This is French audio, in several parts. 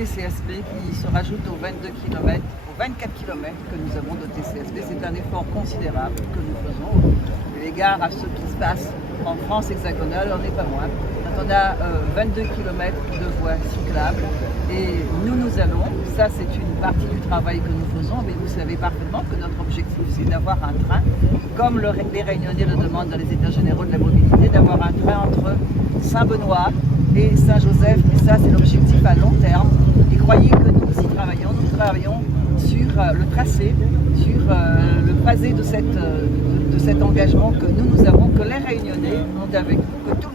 TCSP qui se rajoute aux 22 km, aux 24 km que nous avons de TCSP. C'est un effort considérable que nous faisons eu égard à ce qui se passe en France hexagonale, on n'est pas loin. Donc on a 22 km de voies cyclables et nous allons, ça c'est une partie du travail que nous faisons, mais vous savez parfaitement que notre objectif c'est d'avoir un train, comme les Réunionnais le demandent dans les États généraux de la mobilité, d'avoir un train entre Saint-Benoît et Saint-Joseph, et ça c'est l'objectif à long terme. Et croyez que nous y travaillons, sur le tracé, sur le phasé de cet engagement que nous avons, que les Réunionnais ont avec nous, que tout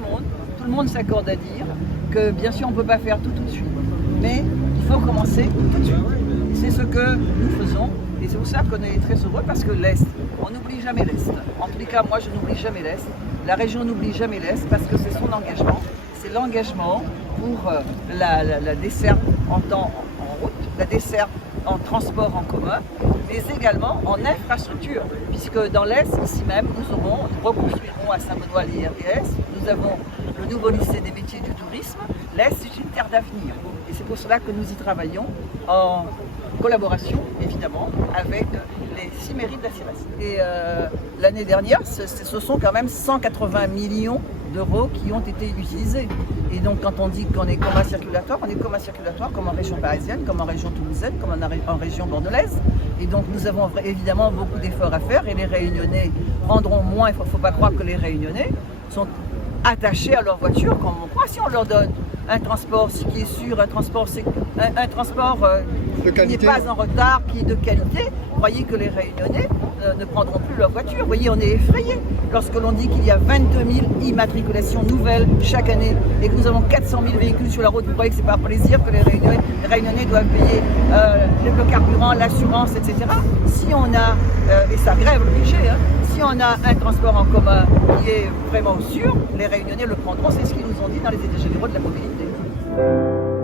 le monde s'accorde à dire que bien sûr on ne peut pas faire tout de suite, mais il faut commencer tout de suite. C'est ce que nous faisons et c'est pour ça qu'on est très heureux parce que l'Est, on n'oublie jamais l'Est. En tous les cas, moi je n'oublie jamais l'Est, la région n'oublie jamais l'Est parce que c'est son engagement, c'est l'engagement pour la desserte en route, la desserte en transport en commun, mais également en infrastructure, puisque dans l'Est, ici même, nous reconstruirons à Saint-Benoît l'IRDS, nous avons le nouveau lycée des métiers du tourisme. L'Est, c'est une terre d'avenir, et c'est pour cela que nous y travaillons en collaboration, évidemment, avec les 6 mairies de la Sirès. Et l'année dernière, ce sont quand même 180 millions d'euros qui ont été utilisés. Et donc quand on dit qu'on est coma circulatoire, on est coma circulatoire comme en région parisienne, comme en région toulousaine, comme en région bordelaise. Et donc nous avons évidemment beaucoup d'efforts à faire et les Réunionnais prendront moins. Il ne faut pas croire que les Réunionnais sont attachés à leur voiture comme on croit. Si on leur donne un transport qui est sûr, un transport qui n'est pas en retard, qui est de qualité, croyez que les Réunionnais ne prendront plus leur voiture. Vous voyez, on est effrayés lorsque l'on dit qu'il y a 22 000 immatriculations nouvelles chaque année et que nous avons 400 000 véhicules sur la route. Vous croyez que c'est par plaisir que les Réunionnais doivent payer le carburant, l'assurance, etc. Si on a, et ça grève le budget, si on a un transport en commun qui est vraiment sûr, les Réunionnais le prendront. C'est ce qu'ils nous ont dit dans les États généraux de la mobilité.